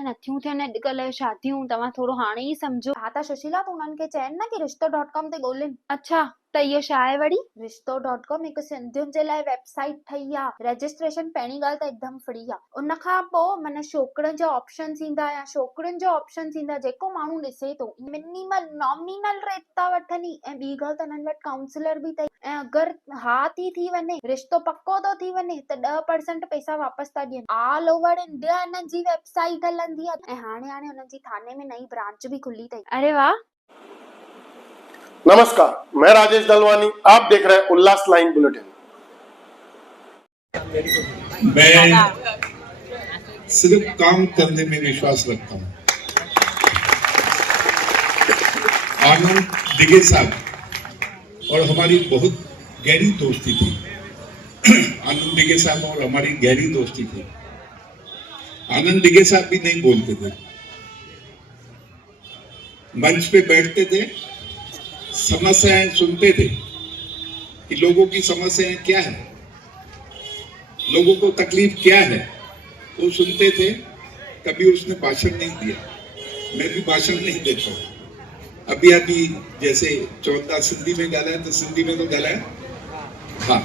हाणे नथियूं थियनि अॼुकल्ह शादियूं, तव्हां थोरो हाणे ई सम्झो। हा त सुशीला, तूं उन्हनि खे चइनि न कि रिश्तो.com ते ॻोल्हिनि। अच्छा, त इहो छा आहे वरी? रिश्तो.com हिकु सिंधियुनि जे लाइ वेबसाइट ठही आहे। रजिस्ट्रेशन पहिरीं ॻाल्हि त एकदम फ्री आहे। उन खां पोइ माना छोकिरनि जा ऑप्शन्स ईंदा या छोकिरियुनि जा ऑप्शन्स ईंदा, जेको माण्हू ॾिसे थो। मिनिमल नॉमिनल रेट था वठनि। ऐं ॿी ॻाल्हि त हिननि वटि काउंसलर बि अथई। ऐं अगरि हा थी वञे, रिश्तो पको थो थी वञे, त 10% पैसा वापसि था ॾियनि। ऑल ओवर इंडिया हिननि जी वेबसाइट हलंदी आहे। ऐं हाणे हुननि जी थाने में नई ब्रांच भी खुली अथई। अरे वाह। नमस्कार, मैं राजेश दलवानी, आप देख रहे हैं उल्लास लाइन बुलेटिन। मैं सिर्फ काम करने में विश्वास रखता हूँ। आनंद दिगे साहब और हमारी बहुत गहरी दोस्ती थी। आनंद दिगे साहब और हमारी गहरी दोस्ती थी। आनंद दिगे साहब भी नहीं बोलते थे, मंच पे बैठते थे, समस्याएं सुनते थे कि लोगों की समस्याएं क्या है, लोगों को तकलीफ क्या है, वो सुनते थे। कभी उसने भाषण नहीं दिया, मैं भी भाषण नहीं देता हूँ। अभी जैसे चौथा सिंधी में गाला है तो सिंधी में तो गाला है। हाँ,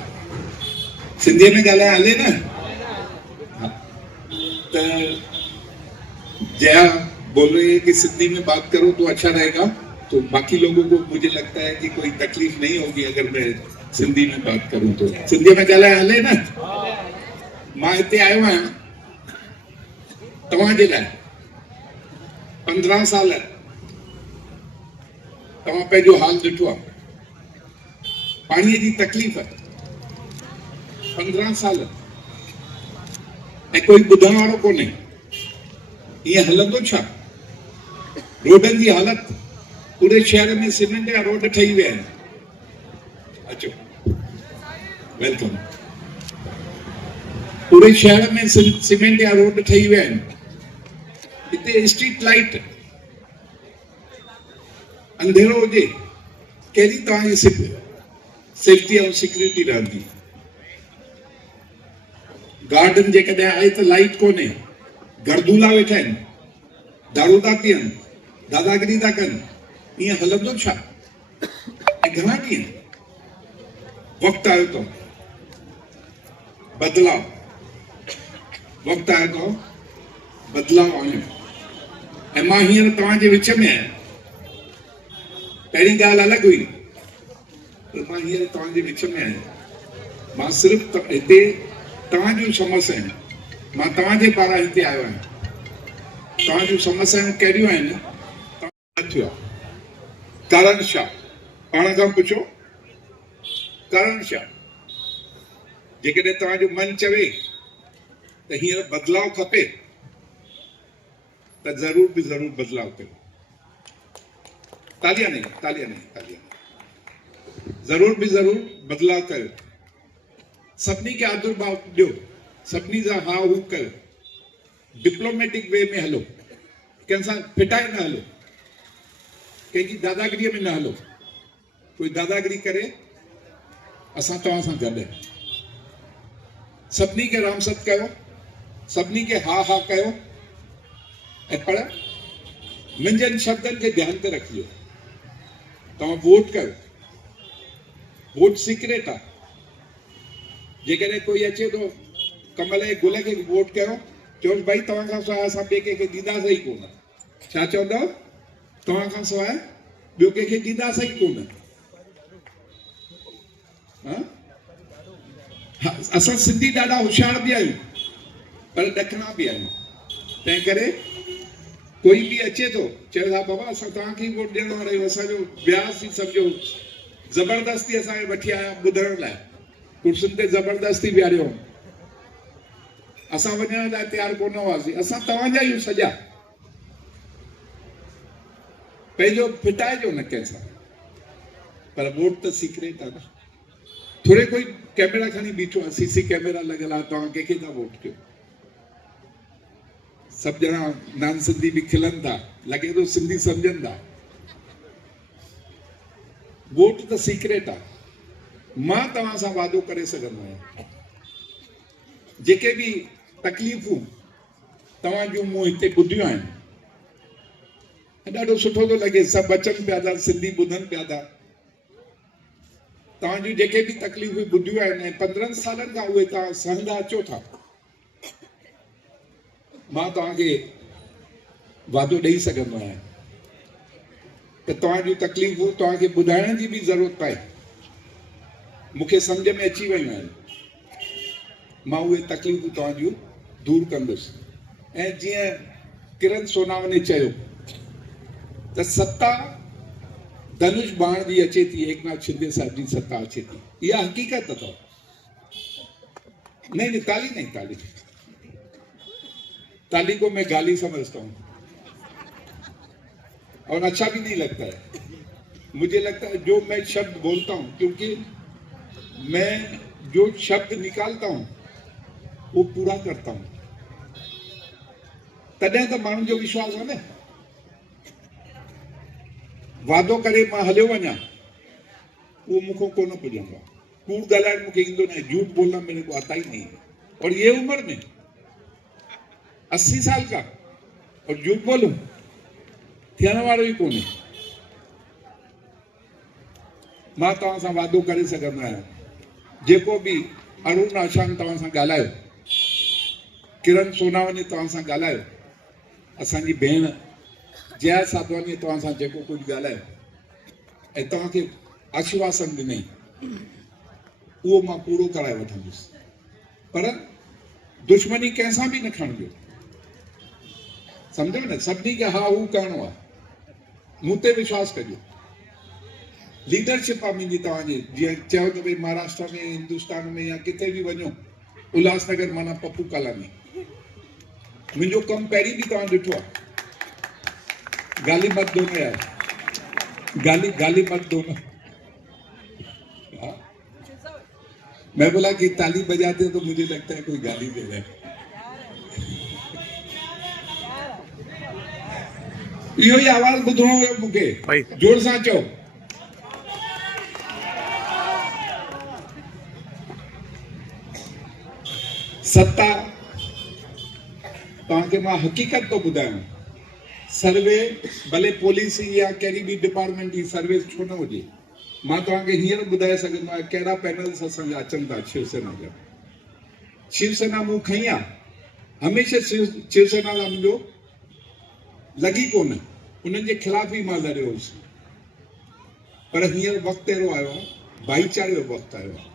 सिंधी में गाला है, हले ना। हाँ, तो जया बोल रही है कि सिंधी में बात करो तो अच्छा रहेगा, तो बाकी लोगों को मुझे लगता है कि कोई तकलीफ नहीं होगी अगर मैं सिंधी में बात करूं तो। सिंधी में गाला है, हले ना। मां इतने आयो आहियां तव्हां जे लाइ। 15 साल तव्हां पंहिंजो हाल ॾिठो आहे, पाणीअ जी तकलीफ़। 15 साल ऐं कोई ॿुधण वारो कोन्हे। ईअं हलंदो छा? रोडनि जी हालत, पूरे शहर में सीमेंट जा रोड ठही विया आहिनि। अचो, वेलकम। पूरे शहर में सीमेंट जा रोड ठही विया आहिनि। हिते स्ट्रीट लाइट अंधेरो हुजे, कहिड़ी तव्हांजी सेफ्टी ऐं सिक्योरिटी रहंदी? गार्डन जेकॾहिं आहे त लाइट कोन्हे, गर्दूला वेठा आहिनि, दारू था पीअनि, दादागिरी था कनि। ईअं हलंदो छा? ऐं घणा ॾींहं? वक़्तु आयो अथव बदिलाव, वक़्तु आयो अथव बदिलाव आणियो। ऐं मां हींअर तव्हांजे विच में आहियां। पहिरीं ॻाल्हि अलॻि हुई, पर मां हींअर तव्हांजे विच में आहियां। मां सिर्फ़ु हिते तव्हां जूं समस्याऊं, मां तव्हांजे पारां हिते आयो आहियां। तव्हां जूं समस्याऊं कहिड़ियूं आहिनि? तव्हां थियो कारण छा? पाण खां पुछो, कारण छा? जेकॾहिं तव्हांजो मन चवे त हींअर बदिलाव खपे त ज़रूर बि ज़रूर बदिलाव कयो। तालियां नहीं, तालियां नहीं, तालियां नहीं। जरूर भी जरूर बदलाव कयो। सभिनी खे आदरभाव ॾियो, सभिनी सां हा हू कयो, डिप्लोमेटिक वे में हलो, कंहिंसां फिटाए न हलो, कंहिंजी दादागिरीअ में न हलो। कोई दादागिरी करे, असां तव्हां सां गॾु आहियूं। सभिनी खे रामसत कयो, सभिनी खे हा हा कयो। ऐं पर मुंहिंजनि शब्दनि खे ध्यान ते रखिजो। तव्हां वोट कयो, वोट सीक्रेट आहे। जेकॾहिं कोई अचे थो कमल जे गुल खे वोट कयो, चओसि भाई तव्हां खां सवाइ असां ॿिए कंहिंखे ॾींदासीं ई कोन। छा चवंदव? तव्हां खां सवाइ ॿियो कंहिंखे ॾींदासीं ई कोन। असां सिंधी ॾाढा होशियार बि आहियूं, पर ॾखणा बि आहियूं। तंहिं करे कोई भी अचे तो चए हा बाबा असां तव्हांखे वोट ॾियण वारा आहियूं, असांजो ब्यास ई सम्झो ज़बरदस्ती असांखे वठी आया ॿुधण लाइ, कुर्सियुनि ते ज़बरदस्ती विहारियो। असां वञण लाइ तयार कोन हुआसीं। असां तव्हांजा आहियूं सॼा। पंहिंजो फिटाइजो न कंहिंसां, पर वोट त सीक्रेट आहे न। थोरे कोई कैमरा खणी बीठो आहे, सीसी कैमरा लॻल आहे, तव्हां कंहिंखे था वोट कयो? सभु ॼणा नान सिंधी भी खिलन था, लगे तो सिंधी समझन था। वोट तो सीक्रेट आहे। मां तव्हां सां वादो करे सघंदो आहियां, जेके भी तकलीफ़ूं तव्हां जूं मूं हिते ॿुधियूं आहिनि, ॾाढो सुठो थो लॻे, सभु अचनि पिया था, सिंधी ॿुधनि पिया था। तव्हां जूं जेके बि तकलीफ़ूं ॿुधियूं आहिनि, 15 सालनि खां उहे तव्हां सहंदा अचो था। मां तव्हांखे वादो ॾेई सघंदो आहियां त तव्हां जूं तकलीफ़ूं तव्हांखे ॿुधाइण जी बि ज़रूरत पए, मूंखे सम्झ में अची वियूं आहिनि, मां उहे तकलीफ़ूं तव्हां जूं दूर कंदुसि। ऐं जीअं किरण सोनावने चयो त सत्ता धनुष बाण जी अचे थी, एकनाथ शिंदे साहब जी सत्ता अचे थी, इहा हकीकत अथव। नहीं, ताली नहीं, ताली को मैं गाली समझता हूं और अच्छा भी नहीं लगता है। मुझे लगता है जो मैं शब्द बोलता हूं, क्योंकि मैं जो शब्द निकालता हूं वो पूरा करता हूं, तॾहिं त माण्हुनि जो विश्वास है न। वादो करे मां हलियो वञा, वो मुखों कोन पुॼंदो आहे। कूड़ ॻाल्हाइण मूंखे ईंदो न आहे, झूठ बोलना मेरे को आता ही नहीं है। और ये उम्र में 80 साल का और झूठ बोलूं थियण वारो ई कोन्हे। मां तव्हां सां वादो करे सघंदो आहियां, जेको बि अरुण आशान तव्हां सां ॻाल्हायो, किरण सोनावने तव्हां सां ॻाल्हायो, असांजी भेण जया साधवानी तव्हां सां जेको कुझु ॻाल्हायो ऐं तव्हांखे आश्वासन ॾिनई, उहो मां पूरो कराए वठंदुसि। पर दुश्मनी कंहिंसां बि न खणिजो, सम्झो न। सभिनी खे हा हू करिणो आहे, मूं ते विश्वास कजो। लीडरशिप आहे मुंहिंजी तव्हांजी। जीअं चयो त भई महाराष्ट्र में, हिंदुस्तान में या किथे बि वञो, उल्हासनगर माना पप्पू कालानी। मुंहिंजो कमु पहिरीं बि तव्हां ॾिठो आहे। गाली मत दो ना यार, गाली मत दो ना। मैं बोला कि ताली बजाते तो मुझे लगता है कोई गाली दे रहा है। इहो ही आवाज ॿुधणो हुयो मूंखे, जोर सां चओ। सत्ता तव्हांखे मां हकीकत तो ॿुधायां। सर्वे भले पुलिस या कहिड़ी बि डिपार्टमेंट जी सर्वे छो न हुजे, मां तव्हांखे हींअर ॿुधाए सघंदो आहियां कहिड़ा पैनल्स असांजा अचनि था शिवसेना जा। शिवसेना मूं खई आहे, हमेशह शिवसेना लाइ मुंहिंजो लॻी कोन, उन्हनि जे ख़िलाफ़ ई मां लड़ियो हुउसि। पर हींअर वक़्तु अहिड़ो आयो आहे, भाईचारे जो वक़्तु आयो आहे,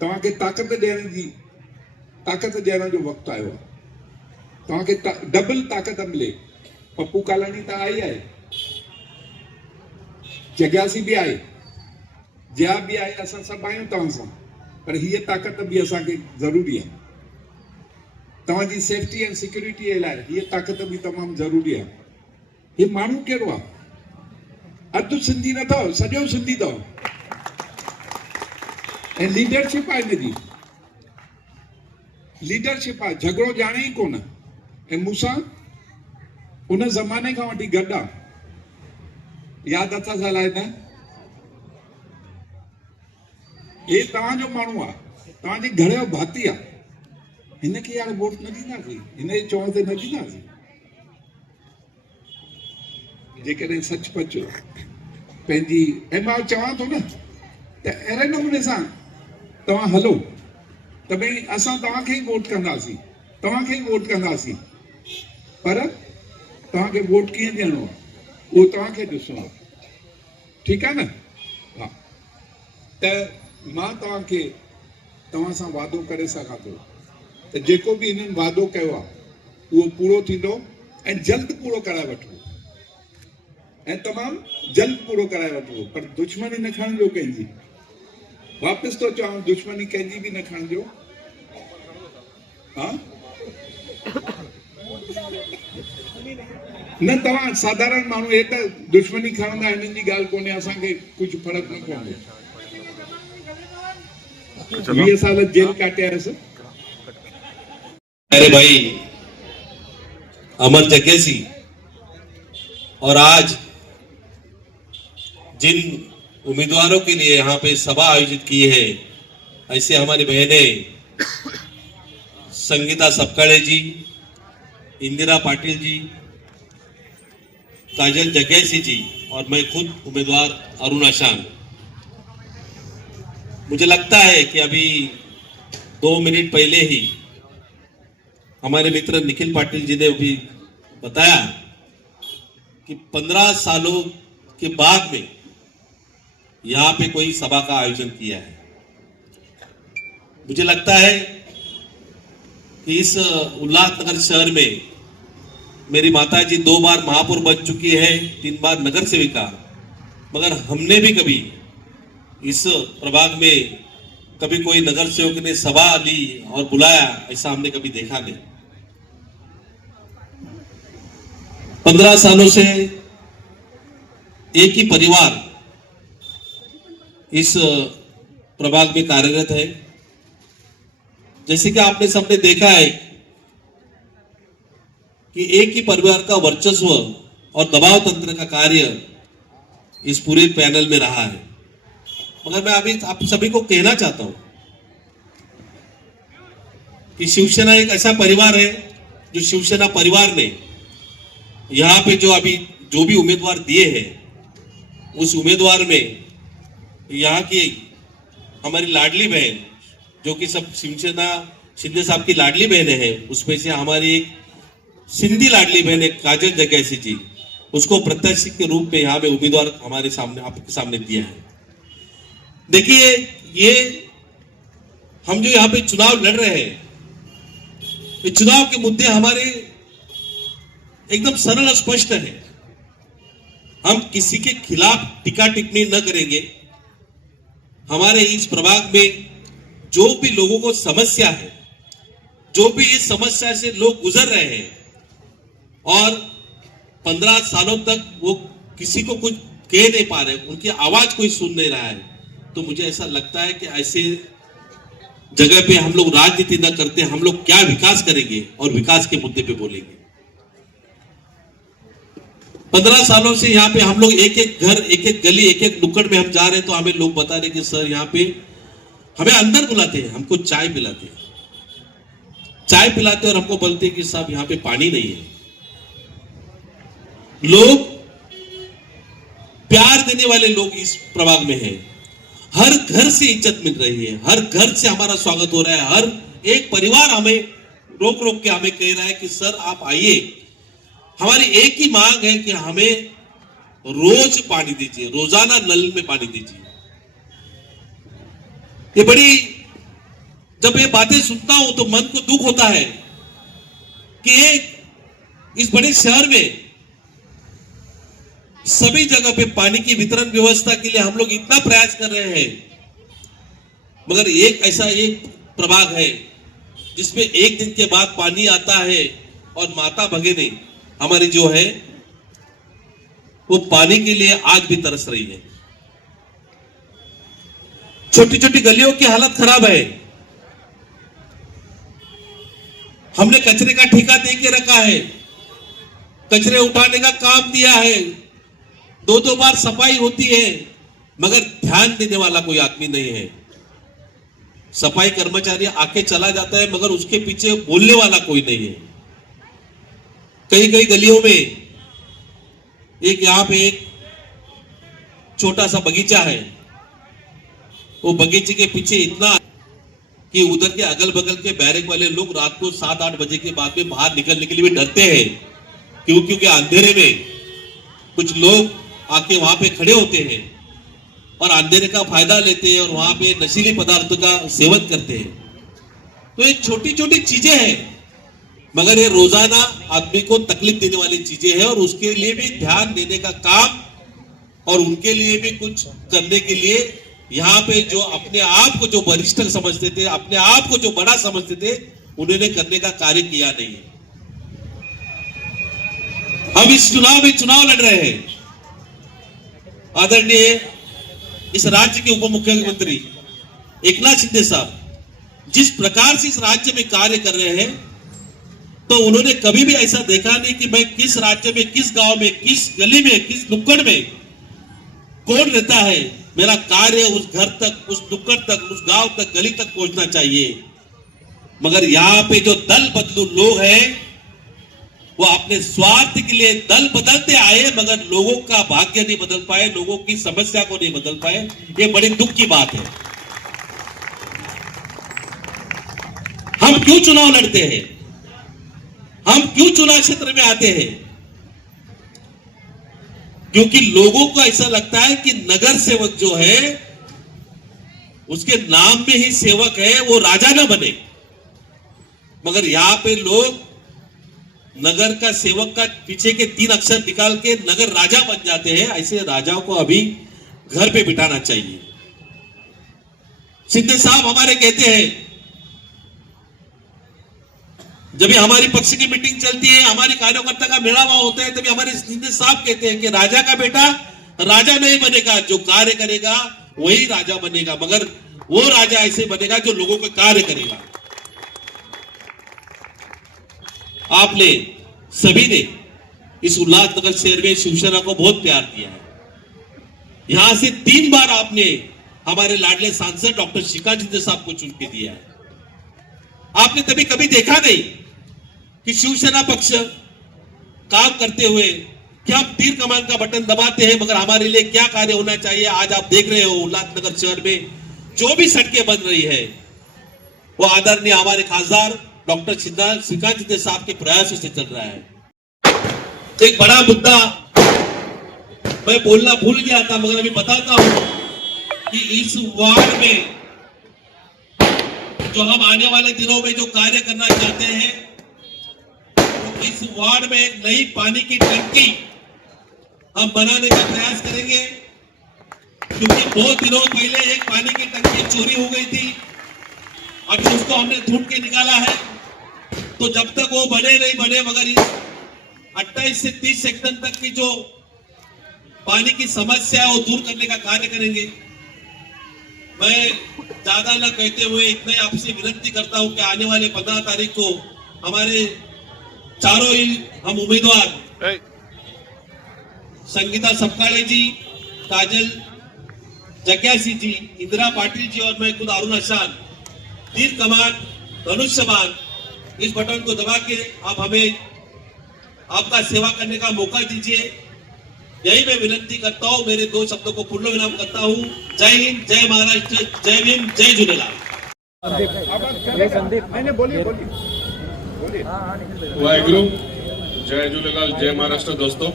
तव्हांखे ताक़त ॾियण जो वक़्तु आयो आहे। तव्हांखे डबल ताक़त मिले। पप्पू कालानी त आई आहे, जग्यासी बि आहे, जया बि आहे, असां सभु आहियूं तव्हां सां। पर हीअ ताक़त बि असांखे ज़रूरी आहे। तव्हांजी सेफ्टी एंड सिक्योरिटी जे लाइ हीअ ताक़त बि तमामु ज़रूरी आहे। हीअ माण्हू कहिड़ो आहे? अधु सिंधी न अथव, सॼो सिंधी अथव। ऐं लीडरशिप आहे हिनजी, लीडरशिप आहे, झगड़ो ॼाणे ई कोन। ऐं मूंसां उन ज़माने खां वठी गॾु आहे, यादि अथसि अलाए न। हे तव्हांजो माण्हू आहे, तव्हांजे घर जो भाती आहे। हिनखे यार वोट न ॾींदासीं, हिन जे चवण ते न ॾींदासीं। जेकॾहिं सचपच पंहिंजी, ऐं मां चवां थो न त अहिड़े नमूने सां तव्हां हलो त भई असां तव्हांखे ई वोट कंदासीं, तव्हांखे ई वोट कंदासीं। पर तव्हांखे वोट कीअं ॾियणो आहे उहो तव्हांखे ॾिसणो आहे, ठीकु आहे न। हा, त मां तव्हांखे तव्हां सां वादो करे सघां थो त जेको बि हिननि वादो कयो आहे उहो पूरो थींदो, ऐं जल्द पूरो कराए वठिबो, ऐं तमामु जल्द पूरो कराए वठिबो। पर दुश्मनी न खणिजो कंहिंजी। वापसि थो चवां, दुश्मनी कंहिंजी बि न खणिजो। हा, न तव्हां साधारण माण्हू, हे त दुश्मनी खणंदा, हिननि जी ॻाल्हि कोन्हे, असांखे कुझु फ़र्क़ु न पवंदो। 20 साल जेल काटिया आयुसि। अरे भाई अमर जग्गेसी, और आज जिन उम्मीदवारों के लिए यहाँ पे सभा आयोजित की है, ऐसे हमारी बहनें संगीता सपकाड़े जी, इंदिरा पाटिल जी, काजल जगैसी जी और मैं खुद उम्मीदवार अरुण आशान। मुझे लगता है कि अभी 2 मिनट पहले ही हमारे मित्र निखिल पाटिल जी ने भी बताया कि 15 सालों के बाद में यहाँ पे कोई सभा का आयोजन किया है। मुझे लगता है कि इस उल्लासनगर शहर में मेरी माता जी 2 बार महापौर बन चुकी है, 3 बार नगर सेविका, मगर हमने भी कभी इस प्रभाग में कभी कोई नगर सेवक ने सभा ली और बुलाया, ऐसा हमने कभी देखा नहीं। 15 सालों से एक ही परिवार इस प्रभाग में कार्यरत है। जैसे कि आपने सबने देखा है कि एक ही परिवार का वर्चस्व और दबाव तंत्र का कार्य इस पूरे पैनल में रहा है। मगर मैं अभी आप सभी को कहना चाहता हूं कि शिवसेना एक ऐसा परिवार है जो शिवसेना परिवार ने यहां पे जो भी उम्मीदवार दिए हैं, उस उम्मीदवार में यहाँ की हमारी लाडली बहन, जो कि सब शिवसेना शिंदे साहब की लाडली बहनें हैं, उसमें से हमारी एक सिंधी लाडली बहन है काजल जगैसी जी, उसको प्रत्याशी के रूप में यहाँ पे उम्मीदवार हमारे सामने आपके सामने दिया है। देखिए, ये हम जो यहाँ पे चुनाव लड़ रहे हैं, ये चुनाव के मुद्दे हमारे एकदम सरल और स्पष्ट है। हम किसी के खिलाफ टीका टिप्पणी न करेंगे। हमारे इस प्रभाग में जो भी लोगों को समस्या है, जो भी इस समस्या से लोग गुजर रहे हैं और 15 सालों तक वो किसी को कुछ कह नहीं पा रहे, उनकी आवाज कोई सुन नहीं रहा है, तो मुझे ऐसा लगता है कि ऐसे जगह पे हम लोग राजनीति न करते, हम लोग क्या विकास करेंगे और विकास के मुद्दे पे बोलेंगे। 15 सालों से यहाँ पे हम लोग एक एक घर, एक एक गली, एक एक नुक्कड़ में हम जा रहे हैं, तो हमें लोग बता रहे कि सर यहाँ पे हमें अंदर बुलाते हैं, हमको चाय पिलाते हैं, चाय पिलाते और हमको बोलते हैं कि साहब यहाँ पे पानी नहीं है। लोग प्यार देने वाले लोग इस प्रभाग में हैं। हर घर से इज्जत मिल रही है, हर घर से हमारा स्वागत हो रहा है, हर एक परिवार हमें रोक रोक के हमें कह रहा है कि सर आप आइए। हमारी एक ही मांग है कि हमें रोज पानी दीजिए, रोजाना नल में पानी दीजिए। ये बड़ी, जब ये बातें सुनता हूं तो मन को दुख होता है कि इस बड़े शहर में सभी जगह पे पानी की वितरण व्यवस्था के लिए हम लोग इतना प्रयास कर रहे हैं, मगर एक ऐसा एक प्रभाग है जिसमें एक दिन के बाद पानी आता है और माता भगिनी हमारी जो है वो पानी के लिए आज भी तरस रही है। छोटी छोटी गलियों की हालत खराब है। हमने कचरे का ठेका दे के रखा है, कचरे उठाने का काम दिया है, 2-2 बार सफाई होती है, मगर ध्यान देने वाला कोई आदमी नहीं है। सफाई कर्मचारी आके चला जाता है, मगर उसके पीछे बोलने वाला कोई नहीं है। कई कई गलियों में एक यहाँ पे एक छोटा सा बगीचा है, वो बगीचे के पीछे इतना कि उधर के अगल बगल के बैरक वाले लोग रात को 7-8 बजे के बाद में बाहर निकलने के लिए भी डरते हैं। क्योंकि अंधेरे में कुछ लोग आके वहां पे खड़े होते हैं और अंधेरे का फायदा लेते हैं और वहां पे नशीले पदार्थों का सेवन करते हैं। तो ये छोटी छोटी चीजें हैं, मगर ये रोजाना आदमी को तकलीफ देने वाली चीजें हैं और उसके लिए भी ध्यान देने का काम और उनके लिए भी कुछ करने के लिए यहाँ पे जो अपने आप को जो वरिष्ठ समझते थे, अपने आप को जो बड़ा समझते थे, उन्होंने करने का कार्य किया नहीं है। हम इस चुनाव में चुनाव लड़ रहे हैं। आदरणीय इस राज्य के उप मुख्यमंत्री एकनाथ शिंदे साहब जिस प्रकार से इस राज्य में कार्य कर रहे हैं, तो उन्होंने कभी भी ऐसा देखा नहीं कि मैं किस राज्य में, किस गांव में, किस गली में, किस नुक्कड़ में कौन रहता है, मेरा कार्य उस घर तक, उस नुक्कड़ तक, उस गांव तक, गली तक पहुंचना चाहिए। मगर यहाँ पे जो दल बदलू लोग हैं, वो अपने स्वार्थ के लिए दल बदलते आए मगर लोगों का भाग्य नहीं बदल पाए, लोगों की समस्या को नहीं बदल पाए। ये बड़ी दुख की बात है। हम क्यों चुनाव लड़ते हैं? हम क्यों चुनाव क्षेत्र में आते हैं? क्योंकि लोगों को ऐसा लगता है कि नगर सेवक जो है उसके नाम में ही सेवक है, वो राजा ना बने। मगर यहां पे लोग नगर का सेवक का पीछे के 3 अक्षर निकाल के नगर राजा बन जाते हैं। ऐसे राजाओं को अभी घर पे बिठाना चाहिए। शिंदे साहब हमारे कहते हैं, जब भी हमारी पक्ष की मीटिंग चलती है, हमारी कार्यकर्ता का मेलावा होता है, तभी हमारे शिंदे साहब कहते हैं कि राजा का बेटा राजा नहीं बनेगा, जो कार्य करेगा वही राजा बनेगा। मगर वो राजा ऐसे बनेगा जो लोगों का कार्य करेगा। आपने सभी ने इस उल्लासनगर शहर में शिवसेना को बहुत प्यार दिया है। यहां से 3 बार आपने हमारे लाडले सांसद डॉक्टर श्रीकांत शिंदे साहब को चुन के दिया है। आपने तभी कभी देखा नहीं कि शिवसेना पक्ष काम करते हुए क्या हम तीर कमान का बटन दबाते हैं, मगर हमारे लिए क्या कार्य होना चाहिए। आज आप देख रहे हो उल्लासनगर शहर में जो भी सड़कें बन रही है वो आदरणीय हमारे खासदार डॉक्टर श्रीकांत शिंदे साहब के प्रयासों से चल रहा है। एक बड़ा मुद्दा मैं बोलना भूल गया था, मगर अभी बताता हूं कि इस वार्ड में जो हम आने वाले दिनों में जो कार्य करना चाहते हैं, तो इस वार्ड में एक नई पानी की टंकी हम बनाने का प्रयास करेंगे। क्योंकि बहुत दिनों पहले एक पानी की टंकी चोरी हो गई थी, अभी उसको हमने ढूंढ के निकाला है। तो जब तक वो बने नहीं बने, मगर इस 28 से 30 सेक्टर तक की जो पानी की समस्या है वो दूर करने का कार्य करेंगे। मैं ज्यादा न कहते हुए इतना ही आपसे विनती करता हूं कि आने वाले 15 तारीख को हमारे चारों ही हम उम्मीदवार संगीता सपकाळे जी, काजल जग्यासी जी, इंदिरा पाटिल जी और मैं खुद अरुण आशान, तीर कमान धनुष्यबाण, इस बटन को दबा के आप हमें आपका सेवा करने का मौका दीजिए। यही मैं विनती करता हूं, मेरे 2 शब्दों को पूर्ण विराम करता हूं। जय हिंद, जय महाराष्ट्र, जय भीम, जय झूलेलाल। वाहेगुरु, जय झूलेलाल, जय महाराष्ट्र। दोस्तों,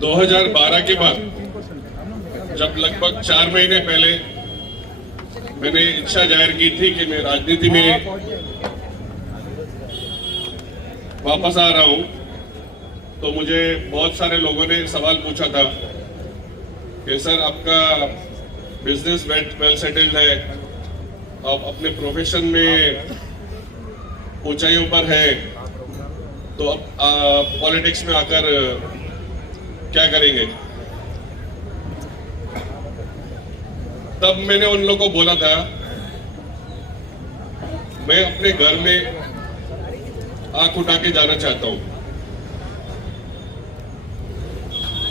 2012 के बाद जब लगभग 4 महीने पहले मैंने इच्छा जाहिर की थी कि मैं राजनीति में वापस आ रहा हूं, तो मुझे बहुत सारे लोगों ने सवाल पूछा था कि सर आपका बिजनेस वेल सेटल्ड है, आप अपने प्रोफेशन में ऊंचाइयों पर है, तो अब पॉलिटिक्स में आकर क्या करेंगे। तब मैंने उन लोगों को बोला था, मैं अपने घर में आंख उठा के जाना चाहता हूं।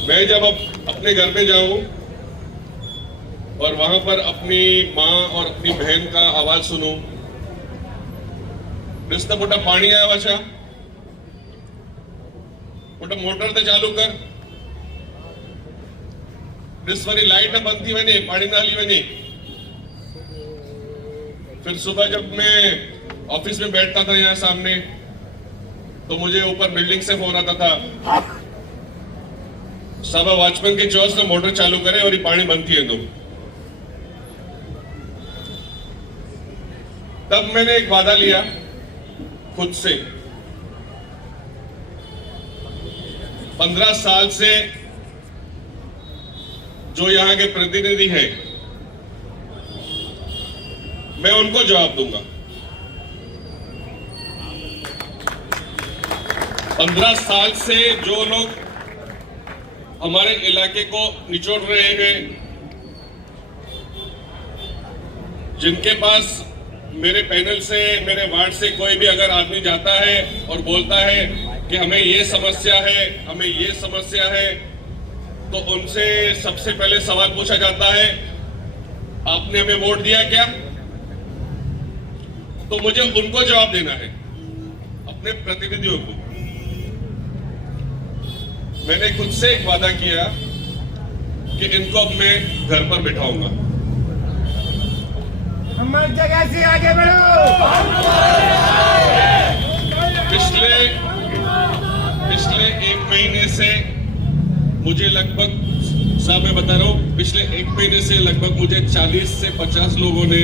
मैं जब अब अपने घर में जाऊं और वहां पर अपनी माँ और अपनी बहन का आवाज सुनूं, नुसतं मोठा पाणी आहे वाशा, मोठं मोटर तर चालू कर, वाली लाइट बंद थी मैंने, पानी डाली मैंने। फिर सुबह जब मैं ऑफिस में बैठता था यहाँ सामने, तो मुझे ऊपर बिल्डिंग से फोन आता था, सब वॉचमैन के चौस ने मोटर चालू करे और ये पानी बंद थी है। तो तब मैंने एक वादा लिया खुद से, 15 साल से जो यहां के प्रतिनिधि हैं, मैं उनको जवाब दूंगा। 15 साल से जो लोग हमारे इलाके को निचोड़ रहे हैं, जिनके पास मेरे पैनल से, मेरे वार्ड से कोई भी अगर आदमी जाता है और बोलता है कि हमें ये समस्या है, हमें ये समस्या है, तो उनसे सबसे पहले सवाल पूछा जाता है, आपने हमें वोट दिया क्या? तो मुझे उनको जवाब देना है। अपने प्रतिनिधियों को मैंने खुद से एक वादा किया कि इनको अब मैं घर पर बिठाऊंगा। हर जगह से आगे बढ़ो। पिछले 1 महीने से मुझे लगभग, साहब मैं बता रहा हूं, पिछले 1 महीने से लगभग मुझे 40 से 50 लोगों ने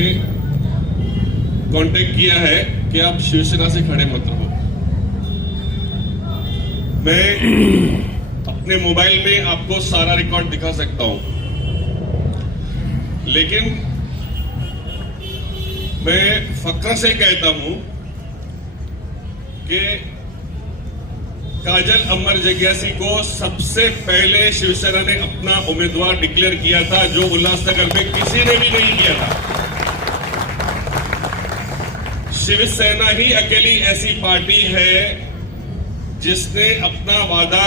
कांटेक्ट किया है कि आप शिवसेना से खड़े मत रहो। मैं अपने मोबाइल में आपको सारा रिकॉर्ड दिखा सकता हूं, लेकिन मैं फक्र से कहता हूं कि काजल अमर जग्यासी को सबसे पहले शिवसेना ने अपना उम्मीदवार डिक्लेयर किया था, जो उल्लासनगर में किसी ने भी नहीं किया था। शिवसेना ही अकेली ऐसी पार्टी है जिसने अपना वादा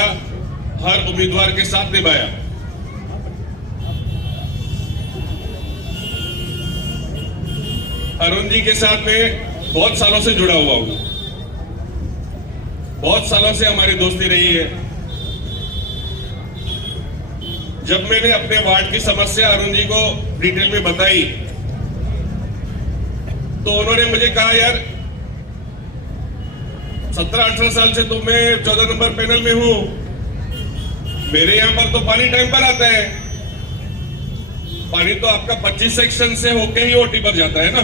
हर उम्मीदवार के साथ निभाया। अरुण जी के साथ मैं बहुत सालों से जुड़ा हुआ हूं, बहुत सालों से हमारी दोस्ती रही है। जब मैंने अपने वार्ड की समस्या अरुण जी को डिटेल में बताई तो उन्होंने मुझे कहा, यार 17-18 साल से तो मैं 14 नंबर पैनल में हूं, मेरे यहां पर तो पानी टाइम पर आता है। पानी तो आपका 25 सेक्शन से होके ही ओटी पर जाता है ना,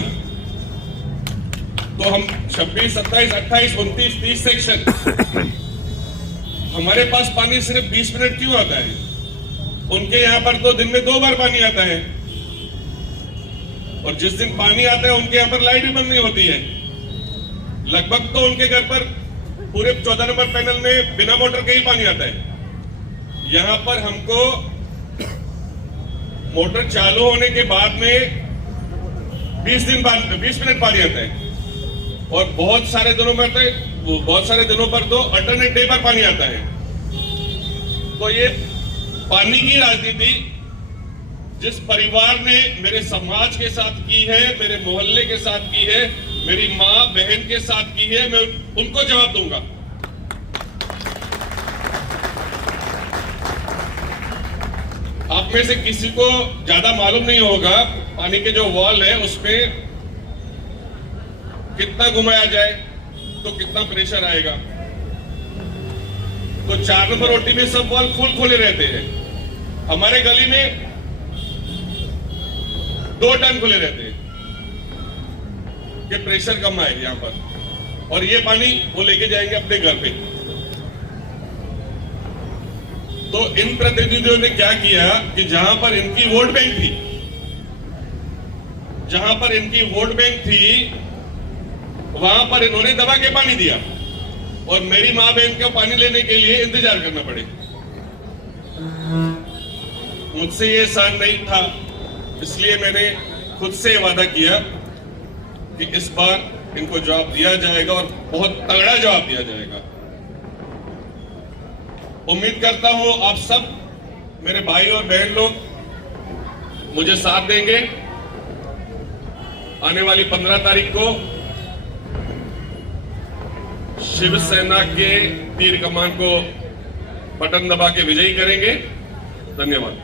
तो हम 26, 27, 28, 29, 30 सेक्शन, हमारे पास पानी सिर्फ 20 मिनट क्यों आता है? उनके यहां पर तो दिन में 2 बार पानी आता है, और जिस दिन पानी आता है उनके यहां पर लाइट भी बंद नहीं होती है। लगभग तो उनके घर पर पूरे 14 नंबर पैनल में बिना मोटर के ही पानी आता है। यहां पर हमको मोटर चालू होने के बाद में 20 मिनट पानी आता है, और बहुत सारे दिनों पर तो अल्टरनेट डे पर पानी आता है। तो ये पानी की राजनीति जिस परिवार ने मेरे समाज के साथ की है, मेरे मोहल्ले के साथ की है, मेरी मां बहन के साथ की है, मैं उनको जवाब दूंगा। आप में से किसी को ज्यादा मालूम नहीं होगा, पानी के जो वॉल है उसमें कितना घुमाया जाए तो कितना प्रेशर आएगा। तो 4 नंबर ओटी में सब वॉल खोले रहते हैं, हमारे गली में 2 टन खुले रहते हैं कि प्रेशर कम आए यहां पर, और ये पानी वो लेके जाएंगे अपने घर पे। तो इन प्रतिनिधियों ने क्या किया कि जहां पर इनकी वोट बैंक थी वहां पर इन्होंने दबा के पानी दिया, और मेरी मां बहन को पानी लेने के लिए इंतजार करना पड़े। मुझसे ये सहन नहीं था, इसलिए मैंने खुद से वादा किया कि इस बार इनको जवाब दिया जाएगा, और बहुत तगड़ा जवाब दिया जाएगा। उम्मीद करता हूं आप सब मेरे भाई और बहन लोग मुझे साथ देंगे। आने वाली 15 तारीख को शिवसेना के तीर कमान को बटन दबा के विजयी करेंगे। धन्यवाद।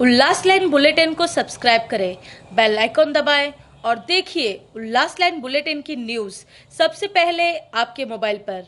उल्लास लाइन बुलेटिन को सब्सक्राइब करें, बेल आइकॉन दबाएं और देखिए उल्लास लाइन बुलेटिन की न्यूज़ सबसे पहले आपके मोबाइल पर।